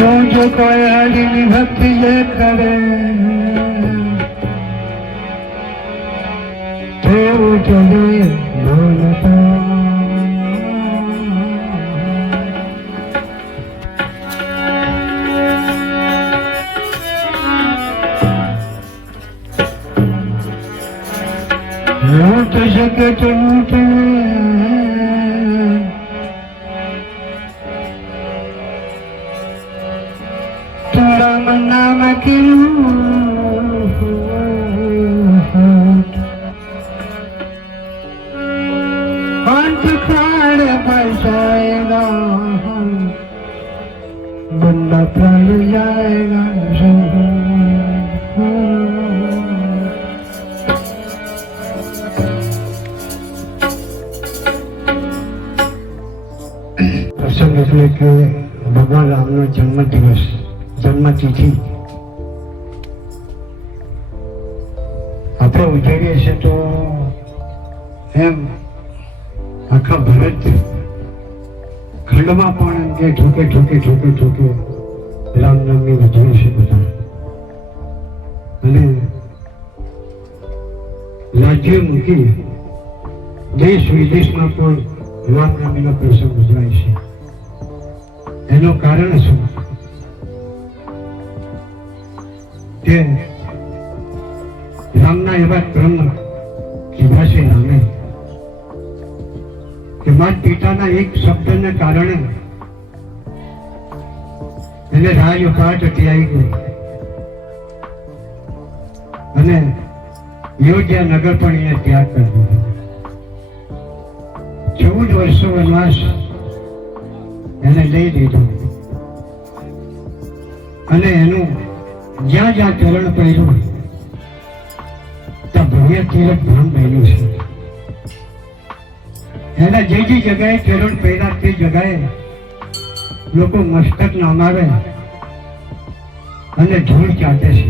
जो कोई हरि भक्ति ये करे तो चले बोलता लूट सके तो लूटे राम नाम की कंठ प्राण बचाएगा बंदा प्राण जाएगा प्रसंग એટલે કે ભગવાન રામનો જન્મ દિવસ જન્મતિથિ આપણે ઉજવીએ છીએ તો એમ આખા ભારત ખંડમાં પણ એમ કે ઠોકે ઠોકે ઠોકે ઠોકે રામનામની ઉજવે છે બધા અને રાજ્ય મૂકી દેશ વિદેશમાં પણ રામનામીનો પ્રસંગ ઉજવાય છે. એનું કારણ શું કે રામના એવા ક્રમ કીધા છે રામે કે માતા પિતાના એક શબ્દને કારણે એને રાજપાટ ત્યાગી ગઈ અને અયોધ્યા નગર પણ એને ત્યાગ કર્યો. 14 વર્ષો વનવાસ એને લઈ દીધો અને એનું જ્યાં જ્યાં ચરણ પહેર્યું ત્યાં ભવ્ય તિલક ધામ બન્યું છે. એના જે જગ્યાએ ચરણ પહેર્યા તે જગ્યાએ લોકો મસ્તક નમાવે અને ધૂળ ચાટે છે.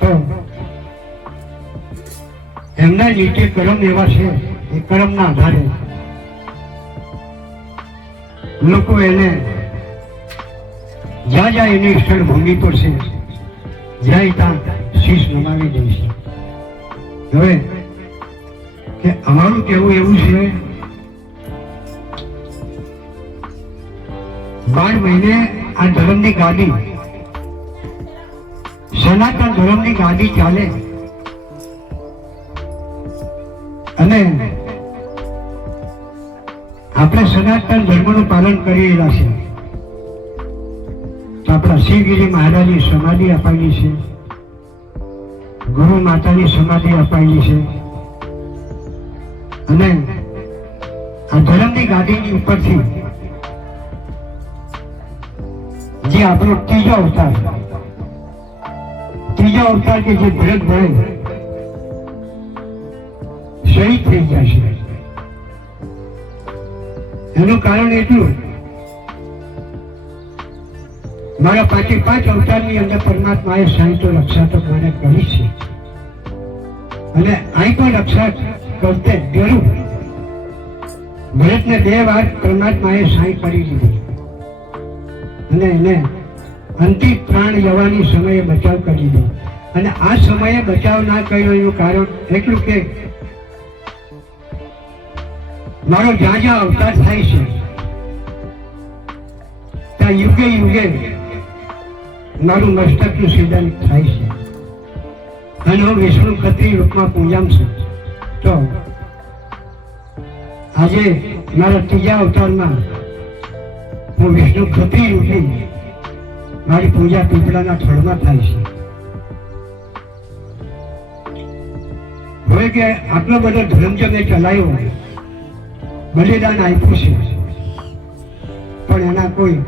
તો એમના નીચે કર્મ એવા છે એ કર્મના આધારે લોકો એને જ્યાં જ્યાં એની સ્થળ ભૂમિ પર છે જ્યાં ત્યાં શીશ નમાવી દે છે. હવે કે અમારું કહેવું એવું છે 12 મહિને આ ધર્મની ગાદી સનાતન ધર્મની ગાદી ચાલે અને આપણે સનાતન ધર્મનું પાલન કરી રહ્યા છે. તો આપણા શ્રીગીરી મહારાજની સમાધિ અપાયેલી છે, ગુરુ માતાની સમાધિ અપાયેલી છે અને આ ધર્મની ગાદીની ઉપરથી જે આપણો ત્રીજો અવતાર કે જે ભરતભાઈ શહીદ થઈ ગયા છે. એનું કારણ એટલું મારા 5 અવતારની અંદર પરમાત્માએ સાહિત્ય રક્ષા તો મને કરી છે અને અહીં પણ રક્ષા કરતે જરૂર ભરતને 2 વાર પરમાત્માએ સહાય કરી દીધી અને એને અંતિમ પ્રાણ જવાની સમયે બચાવ કરી દીધો. અને આ સમયે બચાવ ના કર્યો એનું કારણ એટલું કે મારો જ્યાં જ્યાં અવતાર થાય છે ત્યાં યુગે યુગે મારું મસ્તકનું સિદ્ધાંત થાય છે અને હું વિષ્ણુ ખત્રી રૂપમાં પૂજામ છું. તો આજે મારા ત્રીજા અવતારમાં હું વિષ્ણુ ખત્રી રૂપી મારી પૂજા પીપળાના થડમાં થાય છે. હવે કે આટલો બધો ધર્મ જો મેં ચલાવ્યો બલિદાન આપ્યું છે પણ એના કોઈ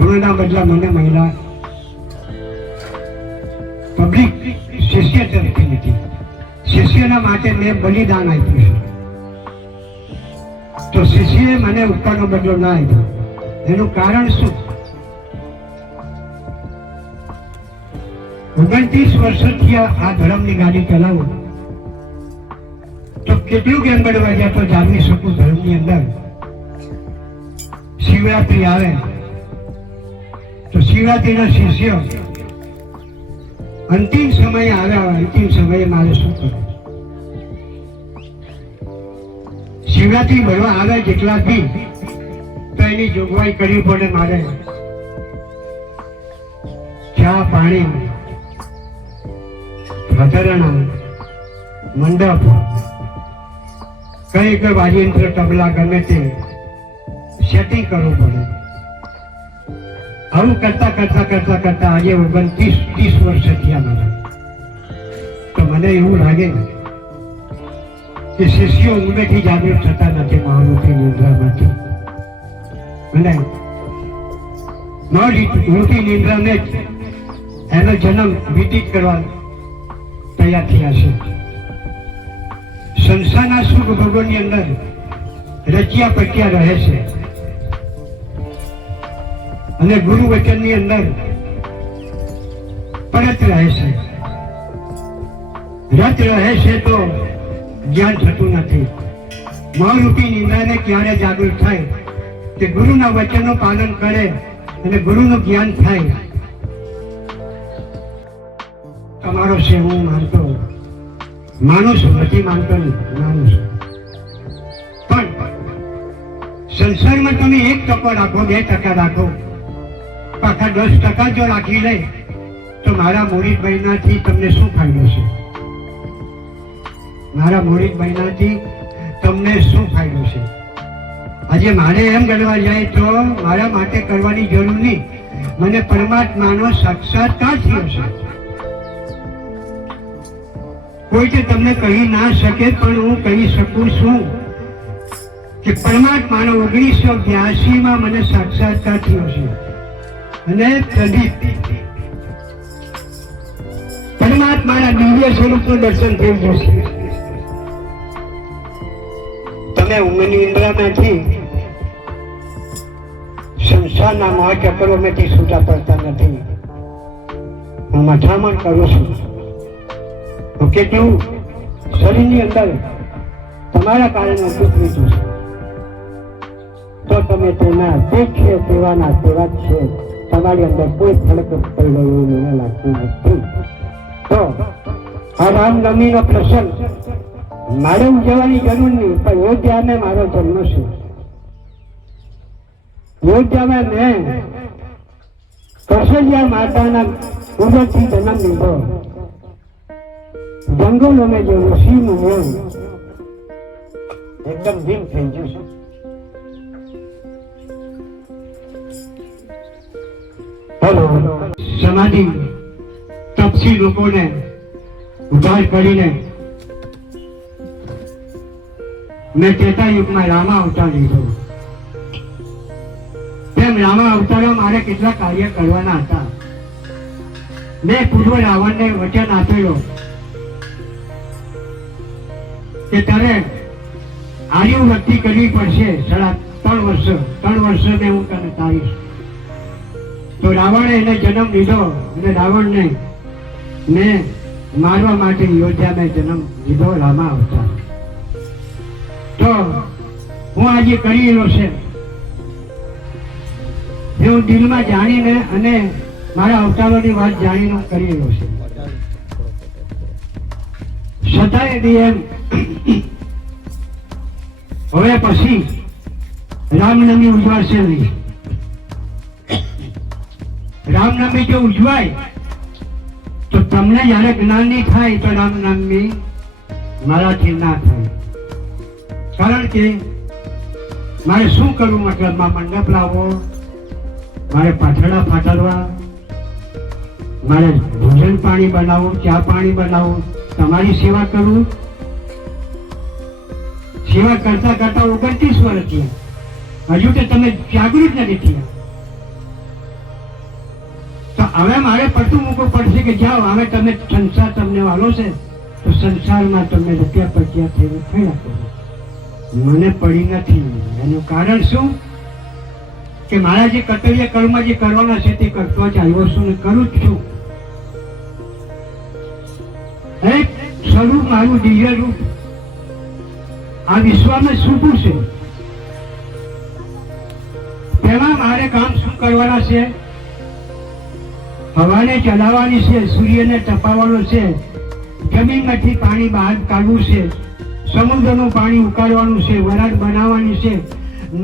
ગુણના બદલા મને મહિલા પબ્લિક શિષ્ય તરફથી નથી. શિષ્યના માટે મેં બલિદાન આપ્યું છે તો શિષ્યએ મને ઉપરનો બદલો ના આપ્યો. એનું કારણ શું? 29 વર્ષથી આ ધર્મની ગાડી ચલાવો તો કેટલું કેમ બળવા ગયા તો જાણવી શકું. ધર્મની અંદર શિવરાત્રી આવે તો શિવરાત્રીના શિષ્ય અંતિમ સમયે આવ્યા. અંતિમ સમયે મારે શું કરવું? શિવરાત્રી ભરવા આવે જેટલા બી તો એની જોગવાઈ કરવી પડે. મારે ચા પાણી, વધારાના મંડપ, કઈ કઈ વાજિંત્ર તબલા ગમે તે સેટિંગ કરવું પડે. આવું કરતા કરતા કરતા કરતા આજે 29-30 વર્ષ થયા મારા. તો મને એવું લાગે કે શિષ્યો ઊંડેથી જાગૃત થતા નથી મહામૂર્તિ નિંદ્રામાંથી. અને મોટી નિંદ્રાને જ એનો જન્મ વ્યતીત કરવા તૈયાર થયા છે. સંસારના સુખ ભોગોની અંદર રચ્યા પટ્યા રહે છે અને ગુરુ વચનની અંદર પરત રહે છે. રત રહે છે તો જ્ઞાન થતું નથી. મહારૂપી નિંદ્રાને ક્યારે જાગૃત થાય કે ગુરુના વચનનું પાલન કરે અને ગુરુનું જ્ઞાન થાય. તમારો છે હું માનતો માનું છું, નથી માનતો નહીં, માનું છું. પણ સંસારમાં તમે 1% રાખો, 2% રાખો, પાછા 10% જો રાખી લે તો મારા મોડી મહિનાથી તમને શું ફાયદો છે? મારા મોડી મહિનાથી તમને શું ફાયદો છે? આજે મારે એમ ગણવા જાય તો મારા માટે કરવાની જરૂર નહીં. મને પરમાત્માનો સાક્ષાત્કાર થયો છે. કોઈ તે તમને કહી ના શકે, પણ હું કહી શકું છું કે પરમાત્માનો 1982 મને સાક્ષાત્કાર થયો છે. અને પ્રદીપ પરમાત્માના દિવ્ય સ્વરૂપનું દર્શન થઈ જશે. તમે ઊંઘની નિંદ્રામાંથી સંસારના મહાચક્રોમાંથી છૂટા પડતા નથી. હું મથામણ કરું છું તો કેટલું શરીરની અંદર તમારા કારણે દુઃખ લીધું છે, તો તમે તેના જે છે તેવાના તેવા જ છે. તમારી અંદર કોઈ ફરક પડી રહ્યો મને લાગતું નથી. તો આ રામનવમીનો પ્રસંગ મારે ઉજવવાની જરૂર નહીં, પણ યોગ્યાને મારો જન્મ છે. યોગ્યામાં મેં કૌશલ્યા માતાના ઉદરથી જન્મ લીધો. જંગલોને જે ઋષિનું મન એકદમ ભીમ થઈ ગયું છે. સમાધિ તપસી લોકોને ઉદ્ધાર કરીને મેં ત્રેતા યુગમાં રામા અવતાર લીધો. તેમ રામા અવતારમાં મારે કેટલા કાર્ય કરવાના હતા. મેં પૂર્વ રાવણને વચન આપેલો કે તારે આયુ વૃદ્ધિ કરવી પડશે 3 વર્ષ. 3 વર્ષને હું તને તારીશ. તો રાવણે એને જન્મ લીધો અને રાવણને મેં મારવા માટે યોધ્યા જન્મ લીધો રામા અવતાર. તો હું આજે કરી રહ્યો છે હું દિલમાં જાણીને અને મારા અવતારોની વાત જાણીને કરી રહ્યો છે. છતાંય બી એમ હવે પછી રામનવમી ઉજવાશે નહીં. રામનવમી જો ઉજવાય તો તમને જયારે જ્ઞાન નહીં થાય તો રામનવમી મારાથી ના થાય. કારણ કે મારે શું કરવું? મતલબમાં મંડપ લાવવો, મારે પાથરડા ફાટરવા, મારે ભોજન પાણી બનાવવું, ચા પાણી બનાવવું, તમારી સેવા કરવું. સેવા કરતા કરતા 29 વર્ષ થયા, હજુ તો તમે જાગૃત નથી થયા. તો હવે મારે પડતું મૂકવું પડશે કે જાઓ હવે તમે સંસાર તમને વાલો છે તો સંસારમાં તમને રૂપિયા પૈસા થયા કરો. મને પડી નથી. એનું કારણ શું કે મારા જે કર્તવ્ય કર્મ જે કરવાના છે તે કરતો જ આવ્યો છું ને કરું જ છું. એક સ્વરૂપ મારું દિવ્ય રૂપ આ વિશ્વમાં શું છે તેમાં મારે કામ શું કરવાના છે હવાને ચલાવવાની છે, સૂર્યને તપાવવાનો છે, જમીનમાંથી પાણી બહાર કાઢવું છે, સમુદ્રનું પાણી ઉકાળવાનું છે, વરાળ બનાવવાની છે,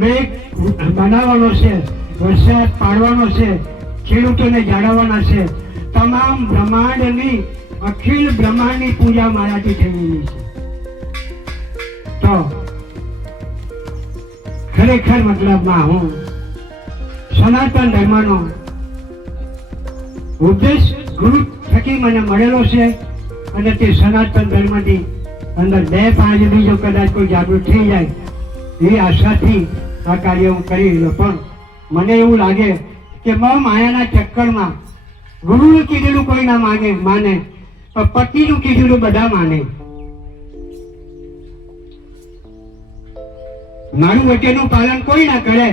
મેઘ બનાવવાનો છે, વરસાદ પાડવાનો છે, ખેડૂતોને જાળવવાના છે. તમામ બ્રહ્માંડની અખિલ બ્રહ્માંડની પૂજા મારાથી થયેલી છે. તો ખરેખર મતલબમાં હું સનાતન ધર્મનો ઉપદેશ ગુરુ થકી મને મળેલો છે અને તે સનાતન ધર્મની અંદર 2-5 બીજો કદાચ કોઈ જાગૃત થઈ જાય એ આશાથી આ કાર્ય હું કરી રહ્યો. પણ મને એવું લાગે કે માયાના ચક્કરમાં ગુરુનું કીધેલું કોઈ ના માને પણ પત્નીનું કીધેલું બધા માને. મારું વચનનું પાલન કોઈ ના કરે,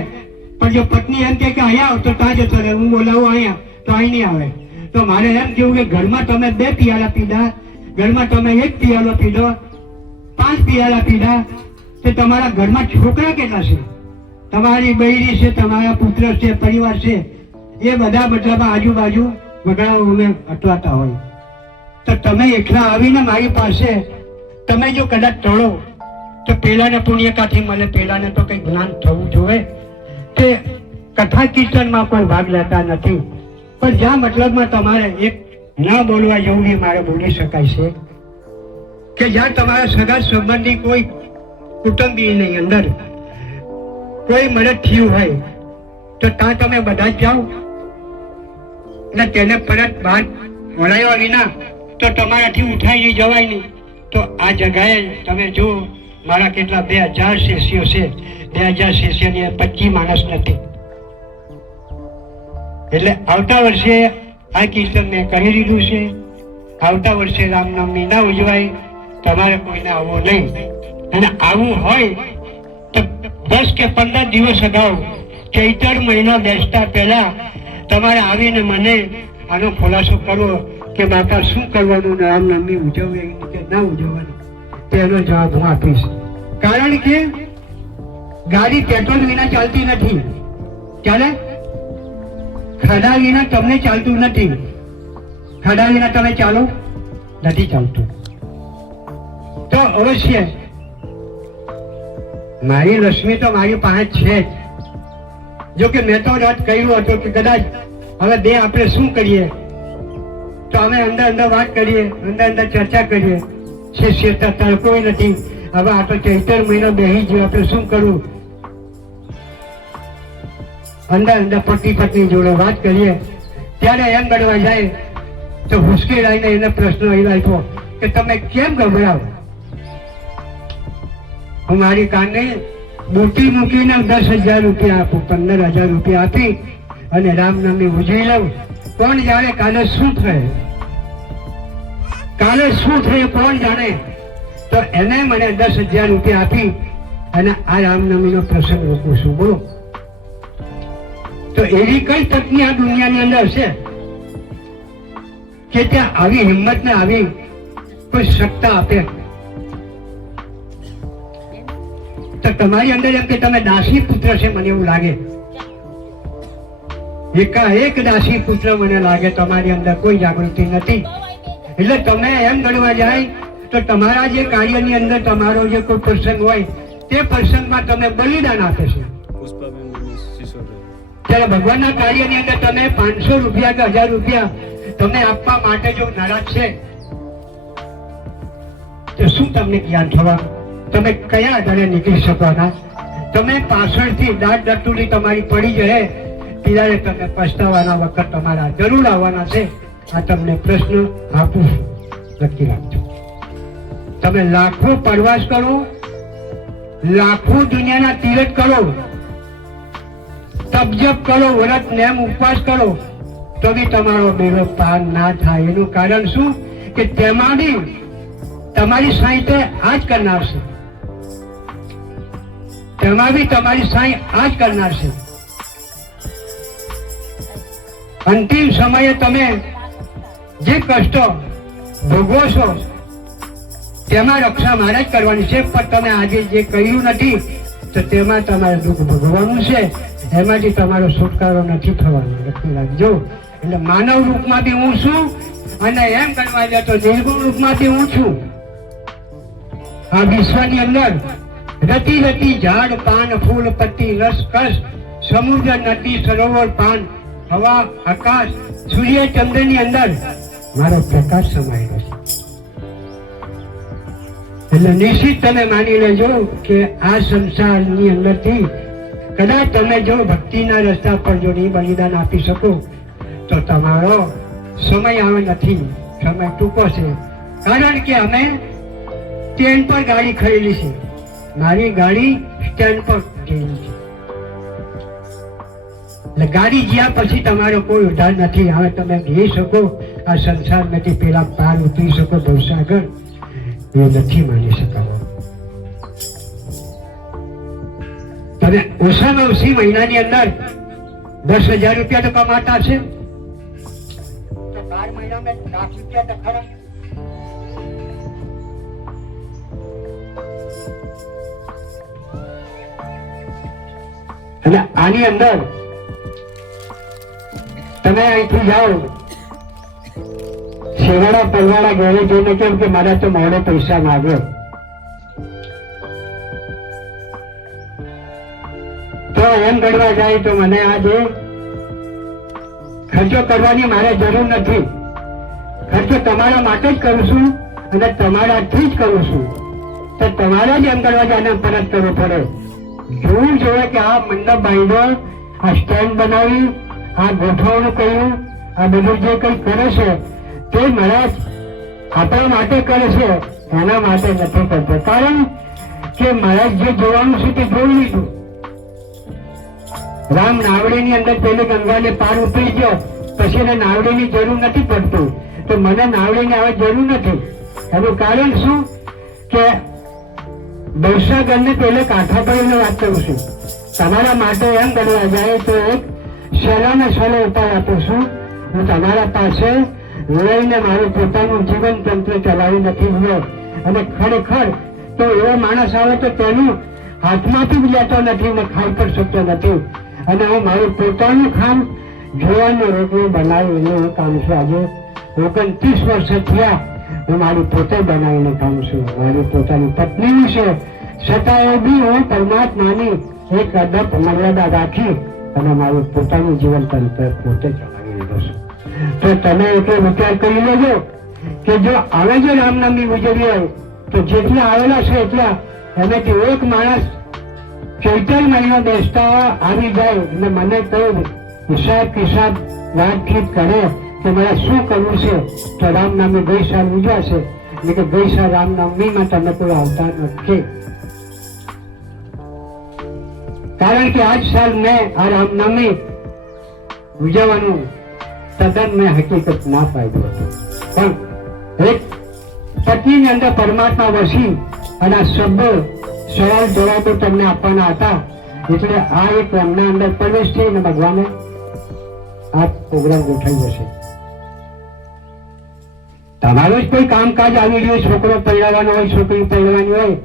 પણ જો પત્ની એમ કે અહીંયા આવ તો ત્યાં જતો રહે, હું બોલાવું અહીંયા તો અહીં નહીં આવે. તો મારે એમ કેવું કે ઘરમાં તમે 2 પિયાલા પીધા, ઘરમાં તમે 1 પિયાલો પીધો, 5 પિયાલા પીધા, તો તમારા ઘરમાં છોકરા કેટલા છે? તમારી બૈરી છે, તમારા પુત્ર છે, પરિવાર છે, એ બધા મતલબ આજુબાજુ વગડાઓને અટવાતા હોય. તો તમે એકલા આવીને મારી પાસે તમે જો કદાચ ટળો તો પેલાને પુણ્ય કાથી મળે, પેલાને તો કઈ જ્ઞાન થવું જોઈએ. તે કથા કીર્તનમાં કોઈ ભાગ લેતા નથી, પણ જ્યાં મતલબમાં તમારે એક ના બોલવા જેવું એ મારે બોલી શકાય છે કે જ્યાં તમારા સગા સંબંધી કોઈ કુટુંબીની અંદર કોઈ મદદ થયું હોય તો ત્યાં તમે બધા જ જાઓ અને તેને પરત બહાર વળાવ્યા વિના તો તમારાથી ઉઠાઈ જવાય નહીં. તો આ જગાએ તમે જો મારા કેટલા 2000 શિષ્યો છે, 2000 શિષ્યની 25 માણસ નથી. એટલે આવતા વર્ષે આ કીર્તન મેં કરી દીધું છે. આવતા વર્ષે રામનવમી ના ઉજવાય, તમારે કોઈને આવવું નહીં. અને આવું હોય તો 10 કે 15 દિવસ અગાઉ ચૈત્ર મહિના બેસતા પહેલા તમારે આવીને મને આનો ખુલાસો કરવો કે બાપા શું કરવાનું, રામનવમી ઉજવવી કે ના ઉજવવાની, તેનો જવાબ હું આપીશ. કારણ કે ગાડી પેટ્રોલ વિના ચાલતી નથી. ચાલે? ખાડા વિના તમને ચાલતું નથી. ખાડા વિના તમે ચાલો નથી ચાલતું. તો અવશ્ય મારી રશ્મિ તો મારી પાસે છે જ. જો કે મેં તો રાત કહ્યું હતું કે કદાચ હવે બે આપણે શું કરીએ, તો અમે અંદર વાત કરીએ, અંદર ચર્ચા કરીએ. શિષ્યતા કોઈ નથી. હવે આ તો ચૈત્ર મહિનો બેસી ગયો, આપણે શું કરવું? અંદર પત્ની જોડે વાત કરીએ. ત્યારે એમ ગણવા જાય તો મુશ્કેલાઈને એને પ્રશ્ન એ આપ્યો કે તમે કેમ ગભરાવો? હું મારી કાને બુટી મૂકીને 10,000 રૂપિયા આપું, 15,000 રૂપિયા આપી અને રામનવમી ઉજવી લઉં. કોણ જાણે કાલે શું થાય, કાલે શું થાય કોણ જાણે. તો એને મને 10,000 રૂપિયા આપી અને આ રામનવમીનો પ્રસંગ રોકું છું. બોલો, તો એવી કઈ તકની આ દુનિયાની અંદર છે કે ત્યાં આવી હિંમત ને આવી કોઈ સત્તા આપે? તો તમારી અંદર એમ કે તમે દાસી પુત્ર છે, મને એવું લાગે. એકાએક દાસી પુત્ર મને લાગે. તમારી અંદર કોઈ જાગૃતિ નથી. એટલે તમે એમ ગણવા જાય તો તમારા જે કાર્યની અંદર તમારો જે કોઈ પ્રસંગ હોય તે પ્રસંગમાં તમે બલિદાન આપે છે. ત્યારે ભગવાનના કાર્યની અંદર તમે 500 રૂપિયા કે 1000 રૂપિયા તમે આપવા માટે જો નારાજ છે તો શું તમને જ્ઞાન થવા? તમે કયા આધારે નીકળી શકવાના? તમે પાછળથી દાટ દટુલી તમારી પડી જાય ત્યારે તમે પછતાવાના વખત તમારા જરૂર આવવાના છે. આ તમને પ્રશ્ન આપું છું, નક્કી રાખજો. તમે લાખો પ્રવાસ કરો, લાખો દુનિયાના તીર્થ કરો, તપજપ કરો, વ્રત નેમ ઉપવાસ કરો, તો બી તમારો બેડો પાર ના થાય. એનું કારણ શું કે તેમાં બી તમારી સાંઈ તો આ જ કરનાર છે. તેમાં બી તમારી સાંઈ આ જ કરનાર છે. અંતિમ સમયે તમે જે કષ્ટો ભોગવો છો તેમાં રક્ષા મારે જ કરવાની છે. પણ તમે આજે જે કર્યું નથી તો તેમાં તમારે દુઃખ ભોગવવાનું છે. એમાંથી તમારો છુટકારો નથી થવાનો. લખી રાખજો. એટલે માનવ રૂપમાં બી હું છું અને એમ ગણવા જાય તો નિર્ગુણ રૂપમાં બી હું છું. આ વિશ્વની અંદર રતી રતી ઝાડ પાન ફૂલ પત્તી રસ કસ સમુદ્ર નદી સરોવર પાન હવા આકાશ સૂર્ય ચંદ્ર ની અંદર મારો પ્રકાશ સમાયેલો છે. એટલે નિશ્ચિત તમે માની લેજો કે આ સંસારની અંદરથી કદાચ તમે જો ભક્તિના રસ્તા પર જો નહીં બલિદાન આપી શકો તો તમારો સમય આવે નથી, સમય ટૂંકો છે. કારણ કે અમે સ્ટેન્ડ પર ગાડી ખરીદી છે, મારી ગાડી સ્ટેન્ડ પર ગયેલી છે. એટલે ગાડી જ્યાં પછી તમારો કોઈ ઉધાર નથી. હવે તમે જઈ શકો આ સંસારમાંથી પેલા પાર ઉતરી શકો ભવસાગર, એ નથી માની શકાવો. તમે ઓછામાં ઓછી મહિનાની અંદર 10,000 રૂપિયા તો કમાતા છે, તો 12 મહિનામાં લાખ રૂપિયા તો ખરા. અને આની અંદર તમે અહીંથી જાઓ શેવાડા પરવાડા ઘરે જઈને કેમ કે મારા તો મોડે પૈસા માગે, તો એમ ગણવા જાય તો મને આજે ખર્ચો કરવાની મારે જરૂર નથી. ખર્ચો તમારા માટે જ કરું છું અને તમારાથી જ કરું છું. તો તમારે જ એમ ગણવા જાય પરત કરવો પડે. જોવું જોઈએ કે આ મંડપ બાંધ્યો, આ સ્ટેન્ડ બનાવી, આ ગોઠવણું કર્યું, આ બધું જે કંઈ કરે છે તે મહારાજ આપણા માટે કરે છે, એના માટે નથી કરતો. કારણ કે મહારાજ જે જોવાનું છે તે જોઈ લીધું. રામ નાવડીની અંદર પેલી ગંગાને પાર ઉતરી ગયો, પછી એને નાવડીની જરૂર નથી પડતું, તો મને નાવડીની આવે જરૂર નથી. એનું કારણ શું કે દર્શાગરને પેલે કાંઠા પર એને વાત કરું છું. તમારા માટે એમ ગણવા જાય તો એક સહેલાને સહેલો ઉપાય આપું છું. હું તમારા પાસે લઈને મારું પોતાનું જીવન તંત્ર ચલાવી નથી ગયો. અને ખરેખર તો એવો માણસ આવે તો તેનું હાથમાંથી જ લેતો નથી ને ખાઈ પણ શકતો નથી. અને હું મારું પોતાનું ખામ જોવાનું રોટલું બનાવીને હું કામ છું. આજે 29 વર્ષ થયા હું મારી પોતે બનાવીને કામ છું. મારી પોતાની પત્નીનું છે, છતાં બી હું પરમાત્માની એક અદબ મર્યાદા રાખી અને મારું પોતાનું જીવન તંત્ર પોતે ચલાવી લીધું છું. તો તમે એટલો વિચાર કરી લેજો કે જો હવે જો રામનવમી ઉજવી હોય તો જેટલા આવેલા છે એટલા એનાથી એક માણસ ચૈત્ર મહિનો બેસતા આવી જાય અને મને કહ્યું હિસાબ કિસાબ વાતચીત કરે કે મારે શું કરવું છે, તો રામનવમી ગઈ સાલ ઉજવાશે એટલે કે ગઈ સાલ રામનવમીમાં તમે કોઈ આવતા નથી. કારણ કે આજ સાલ મેં આ રામનવમી ઉજવવાનું તદ્દન મેં હકીકત ના પાડ્યું હતું. પણ એક પત્નીની અંદર પરમાત્મા વસી અને આ શબ્દો સવાલ જવાબો તમને આપવાના હતા, એટલે આ એક એમના અંદર પ્રવેશ થઈને ભગવાને આ પ્રોગ્રામ ગોઠવી જશે. તમારું જ કોઈ કામકાજ આવી રહ્યું, છોકરો પહેરવાનો હોય, છોકરી પહેરવાની હોય,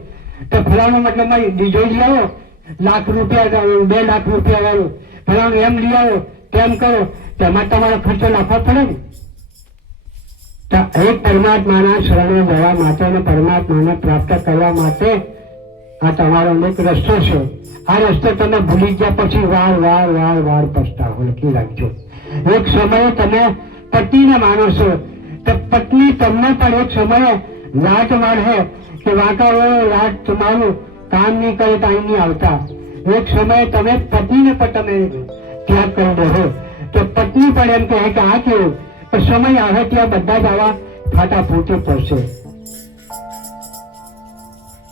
તો ફલાણું મતલબ બીજો જ લાવો, લાખ રૂપિયા 2 લાખ રૂપિયા વાળું ફલાણું એમ લઈ આવો, તેમ કરો, તેમાં તમારો ખર્ચો નાખવો પડે ને. તો એક પરમાત્માના શરણે જવા માટે અને પરમાત્માને પ્રાપ્ત કરવા માટે આ તમારો એક રસ્તો છે. આ રસ્તો તમે ભૂલી ગયા પછી વાર વાર વાર વાર પછતાવો લખી રાખજો. એક સમયે તમે પતિને માનો છો તો પત્ની તમને પણ એક સમયે લાટ મારે કે વાંકા લાટ તમારું કામ નહીં કરે તો અહીં નહીં આવતા. એક સમયે તમે પત્નીને પણ તમે ત્યાગ કરી દો તો પત્ની પણ એમ કહે કે આ કેવું, તો સમય આવે ત્યાં બધા જ આવા ફાટા ફૂટી પડશે.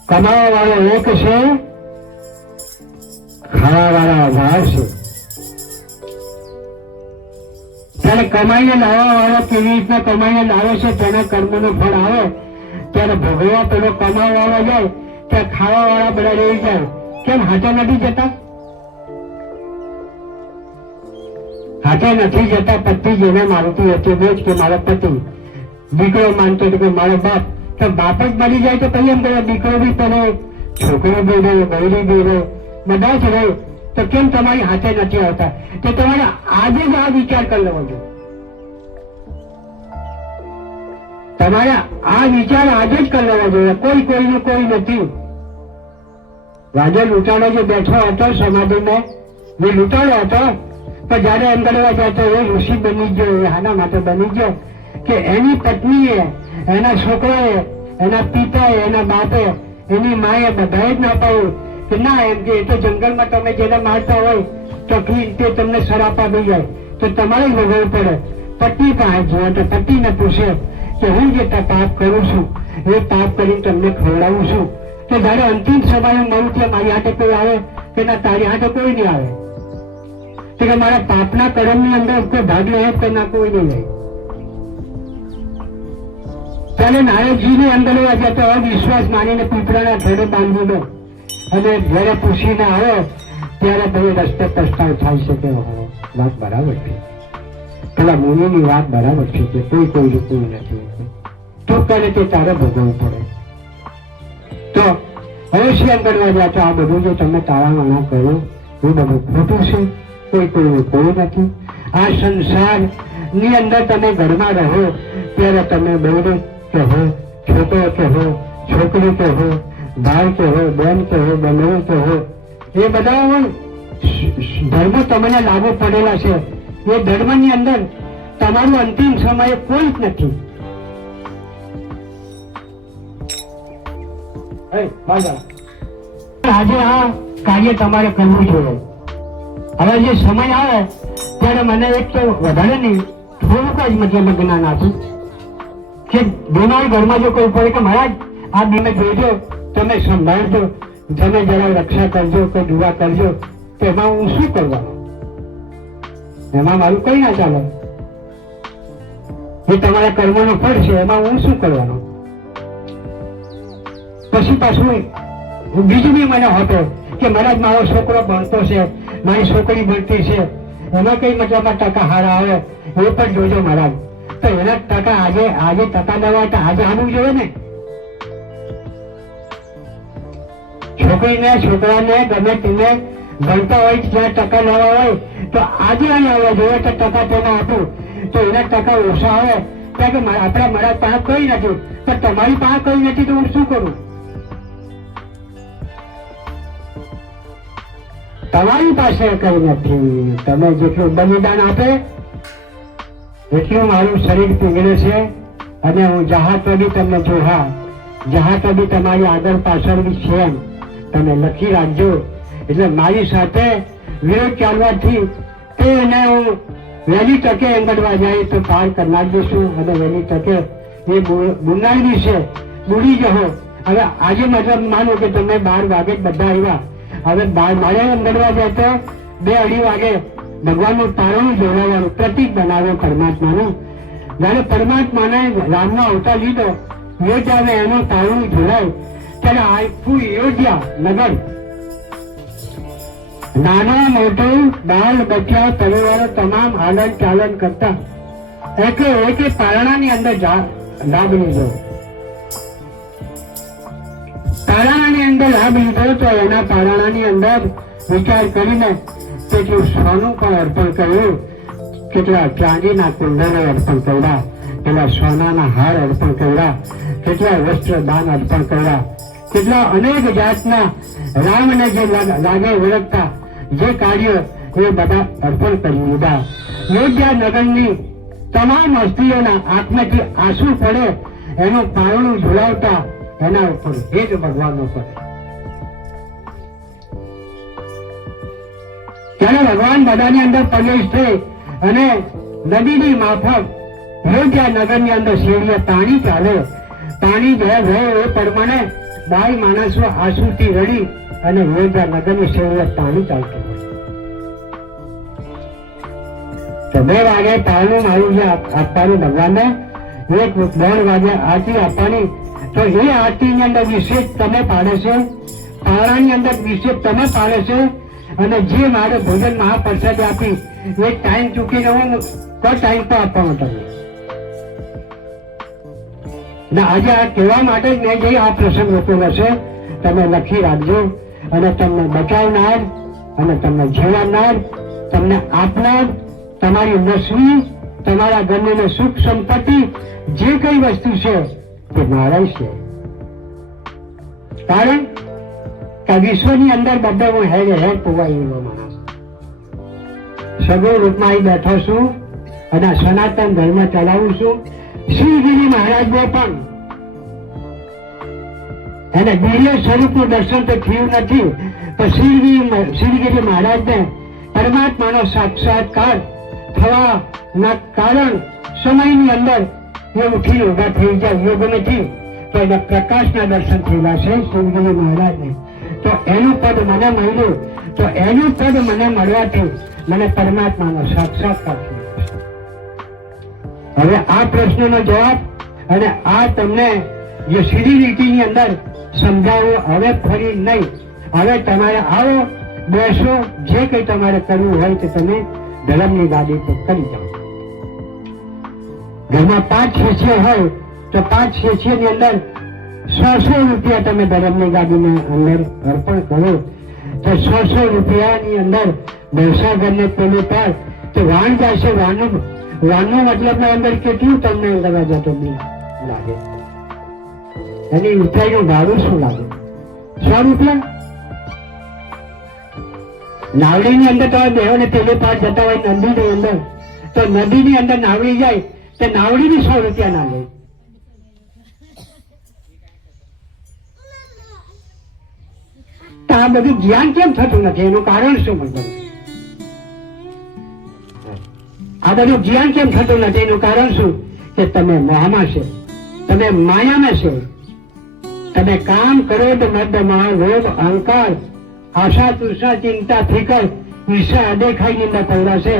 કમાવા વાળો એક છે, ખાવા વાળા 1000 છે. ત્યારે કમાઈને લાવવા વાળો કેવી રીતના કમાઈને લાવે છે તેના કર્મનું ફળ આવે ત્યારે ભોગવવા પેલો કમાવા વાળો જાય ત્યાં ખાવા વાળા બધા રહી જાય. કેમ હાથે નથી જતા? હાથે નથી જતા. પતિ જેને માનતી હતી એ જ કે મારો પતિ, દીકરો માનતો હતો કે મારો બાપ, તો બાપ જ બની જાય તો કઈ એમ કરે દીકરો બી પડે, છોકરો બી રહે, બૈરી બી રહે, બધા જ રહે, તો કેમ તમારી હાથે નથી આવતા? તો તમારે આજે જ આ વિચાર કરી લેવો જોઈએ. તમારે આ વિચાર આજે જ કરી લેવા જોઈએ. કોઈ કોઈનું કોઈ નથી. રાજા લૂંટાડો જે બેઠો હતો સમાધિમાં, એ લૂંટાડો હતો, પણ જયારે અંગડવા જતો એ ઋષિ બની ગયો. એ આના માટે બની ગયો કે એની પત્નીએ, એના છોકરાએ, એના પિતાએ, એના બાપે, એની માએ બધાએ જ ના પાડ્યું કે ના, એમ કે એ તો જંગલમાં તમે જેને મારતા હોય તો તે તમને શરાપ આપી જાય તો તમારે ભોગવવું પડે. પત્ની પાસે જુઓ તો પતિને પૂછે કે હું જે પાપ કરું છું એ પાપ કરીને તમને ખવડાવું છું, કે જયારે અંતિમ સમયે મળું ત્યાં મારી હાથે કોઈ આવે કે ના તારી હાથે કોઈ નહીં આવે, કે મારા પાપના કર્મની અંદર કોઈ ભાગ લે કે ના કોઈ નહીં લે. ત્યારે નારદજીની અંદર જતો અવિશ્વાસ માનીને પીપળાના થડે બાંધી દો અને જયારે પૂછીને આવે ત્યારે તમે રસ્તે પસ્તાવ થાય છે કે વાત બરાબર છે, પેલા મુનિની વાત બરાબર છે કે કોઈ કોઈ નથી, તું કરે તે તારે ભોગવવું પડે. તો અવશ્ય કરવા જાય તો આ બધું જો તમે તાળાવાળા કરો એ બધું ખોટું છે. કોઈ કોઈ કોઈ નથી. આ સંસારની અંદર તમે ઘરમાં રહો ત્યારે તમે બહુ કહો, છોકરો કહો, છોકરી કહો, ભાઈ કહો, બેન કહો, બહેનો કહો, એ બધા ધર્મો તમને લાગુ પડેલા છે. એ ધર્મની અંદર તમારું અંતિમ સમયે કોઈ જ નથી. આજે આ કાર્ય તમારે કરવું જોઈએ. હવે જે સમય આવે ત્યારે મને એક તો વધારે નહીં થોડુંક જ મતલબ જ્ઞાન આપ્યું કે બીમાર ઘરમાં જો કોઈ પડે કે મહારાજ આ તમે જોજો, તમે સંભાળજો, તમે જરા રક્ષા કરજો, કોઈ દુઆ કરજો, તો એમાં હું શું કરવાનું? એમાં મારું કઈ ના ચાલે. એ તમારા કર્મોનું ફળ છે, એમાં હું શું કરવાનું? પછી પાછું બીજું બી મને હતો કે મહારાજ મારો છોકરો ભણતો છે, મારી છોકરી ભણતી છે, એમાં કઈ મતલબમાં ટકા હારા આવે એ પણ જોજો મહારાજ. તો એના ટકા આજે ટકા લેવા તો આજે આવવું જોઈએ ને. છોકરીને છોકરાને ગમે તેને ભણતા હોય જ્યાં ટકા લેવા હોય તો આજે અહીં આવવા જોઈએ તો ટકા તેને આપું. તો એના ટકા ઓછા આવે ત્યાં કે આપણા મારા પાસે કઈ નથી, પણ તમારી પાસે કઈ નથી તો હું શું કરું? તમારી પાસે કઈ નથી. તમે જેટલું બલિદાન આપે એટલું મારું શરીર પીગળે છે અને હું જહા તો બી તમને જોહા, જહા તો બી તમારી આગળ પાછળ બી છે એમ તમે લખી રાખજો. એટલે મારી સાથે વિરોધ ચાલવાથી તેને હું વહેલી તકે એંગડવા જાય તો પાર કરનાર દઈશું અને વહેલી તકે એ બુનાવી છે બુડી જહો. હવે આજે મતલબ માનો કે તમે 12 વાગે બધા આવ્યા, હવે મારે એંગડવા જાય તો 2-2:30 વાગે ભગવાનનું તારણું જોડાવાનું પ્રતિક બનાવ્યો પરમાત્માનું. જયારે પરમાત્માને રામનો અવતાર લીધો, યોજ્યા એનું તારણું જોડાય ત્યારે આખું યોજ્યા નગર નાના મોટું બાળ બચ્ચા પરિવારો તમામ હાલન ચાલન કરતા એકે પારણાની અંદર લાભ લીધો. પારણાની અંદર લાભ લીધો તો એના પારણાની અંદર વિચાર કરીને કેટલું સોનું પણ અર્પણ કર્યું, કેટલા ચાંદીના કુંડળો અર્પણ કર્યા, કેટલા સોનાના હાર અર્પણ કર્યા, કેટલા વસ્ત્ર દાન અર્પણ કર્યા, કેટલા અનેક જાતના રામને જે લાગે ઓળખતા જે કાર્ય એ બધા અર્પણ કરી દીધા. યોગ્ય નગરની તમામ હસ્તીઓના આંખમાંથી આંસુ પડે એનું પારણું ઝુલાવતા એના ઉપર ભેદ ભગવાનનો પડે. ત્યારે ભગવાન બધાની અંદર પ્રવેશ થઈ અને નદીની માફક યોગ્ય નગરની અંદર શેરીએ પાણી ચાલે. પાણી જે રહે એ પ્રમાણે બાઈ માણસો આંસુથી રડી અને યોગ્ય નગરની શેરીએ પાણી ચાલતું હોય. તો 2 વાગે પાણી મારું જે આપવાનું ભગવાનને, 1-2 વાગે આરતી આપવાની. તો એ આરતીની અંદર વિશેષ તમે પાડે છે, પારણાની અંદર વિશેષ તમે પાડે છે અને જે મારે ભોજન મહાપ્રસાદ આપી એ ટાઈમ ચૂકીને હું કોઈ ટાઈમ પર આપવાનો તમને. આજે આ કહેવા માટે જ મેં જે આ પ્રસંગ રોકેલો છે તમે લખી રાખજો અને તમને બચાવનાર અને તમને જીવનાર, તમને આપનાર, તમારી નસવી તમારા ઘરની સુખ સંપત્તિ જે કઈ વસ્તુ છે તે મારા છે. કારણ કે વિશ્વની અંદર બધા હું હેર પોવાઈ એવો માણસ સગુણ રૂપમાં અહીં બેઠો છું અને સનાતન ધર્મ ચલાવું છું. શિવગીરી મહારાજને પણ એને દિવ્ય સ્વરૂપનું દર્શન તો થયું નથી, પણ શિવગીરી મહારાજને પરમાત્માનો સાક્ષાત્કાર થવાના કારણ સમયની અંદર એ ઉઠીને ઉભા થઈ જાય યોગ નથી તો એના પ્રકાશના દર્શન થયેલા છે શિવગીરી મહારાજને. તો એનું પદ મને મળ્યું, તો એનું પદ મને મળવાથી મને પરમાત્માનો સાક્ષાત્કાર થયો. હવે આ પ્રશ્નનો જવાબ અને આ તમને જે સીધી રીતિની અંદર સમજાવો હવે ફરી નહીં. હવે તમારે આવો બેસો, જે કંઈ તમારે કરવું હોય તે તમે ધર્મની ગાદી પર કરી જાઓ. ઘરમાં 5 શિષ્ય હોય તો 5 શિષ્યની અંદર 100 રૂપિયા તમે ધર્મની ગાદીની અંદર અર્પણ કરો તો 100 રૂપિયાની અંદર ભવસાગરને પેલું પર તો વાણ જશે. વાણનો મતલબ અંદર કેટલું તમને કરવા જતો બિલ લાગે? એની રૂપિયાનું ભાડું શું લાગે? 100 રૂપિયા. નાવડીની અંદર તમે બેહોને પેલે પાર જતા હોય નદીની અંદર, તો નદીની અંદર નાવડી જાય તો નાવડીની 100 રૂપિયા ના લે. તો આ બધું જ્ઞાન કેમ થતું નથી? એનું કારણ શું? મતલબ આ બધું જ્ઞાન કેમ થતું નથી? એનું કારણ શું? કે તમે મોહમાં છે, તમે માયામાં છે. તમે કામ કરો તો મદ માન લોભ અહંકાર આશા તૃષા ચિંતા ફિકર ઈર્ષા અદેખાઈ ની પડ્યા છે.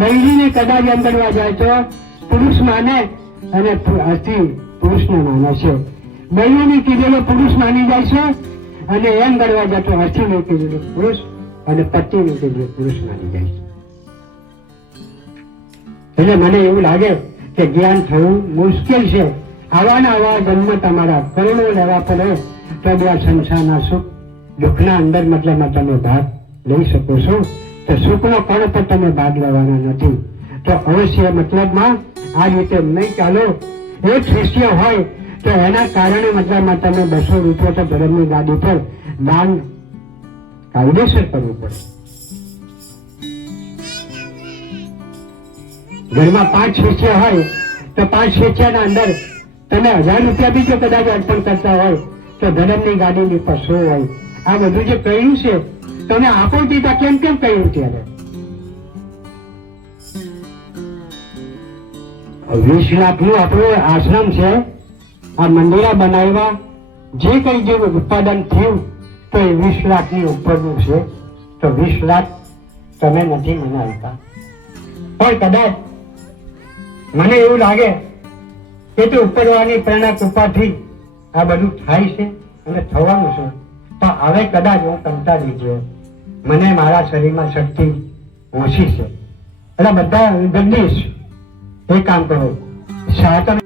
બૈરીને કદાચ એમ કરવા જાય તો પુરુષ માને અને અતિ પુરુષને માને છે. બૈરીને કીધેલો પુરુષ માની જાય છે અને એમ કરવા જતો અર્થીને કીધેલું પુરુષ અને પતિને કીધેલું પુરુષ માની જાય છે. એટલે મને એવું લાગે કે જ્ઞાન થવું મુશ્કેલ છે. આવા જન્મ તમારા કરોડો લેવા પડે તો આ સંસારના સુખ દુઃખના અંદર મતલબમાં તમે ભાગ લઈ શકો છો. તો સુખનો કણ પર તમે ભાગ લેવાના નથી. તો અવશ્ય મતલબમાં આ રીતે નહીં ચાલો. એક શિષ્ય હોય તો એના કારણે મતલબમાં તમે 200 રૂપિયા તો ધર્મની ગાદી પર દાન કાયદેસર કરવું પડે. ઘરમાં 5 શિષ્ય હોય તો 5 શિષ્યના અંદર તમે 1000 રૂપિયા બી જો કદાચ અર્પણ કરતા હોય તો ધર્મની ગાડીની પર 100 હોય. આ બધું જે કહ્યું છે તમે આપો દીધા કેમ કહ્યું? ત્યારે 20 લાખનું આપણું આશ્રમ છે. આ મંદિરા બનાવ્યા જે કઈ જે ઉત્પાદન થયું તો એ 20 લાખની ઉપરનું છે. તો 20 લાખ તમે નથી મને આપતા, પણ કદાચ મને એવું લાગે કે તો ઉપરવાની પ્રેરણા કૃપાથી આ બધું થાય છે અને થવાનું છે. તો હવે કદાચ હું કંટાળી ગયો, મને મારા શરીરમાં શક્તિ ઓછી છે, એટલે બધા જગદીશ એક કામ કરો, સાતમ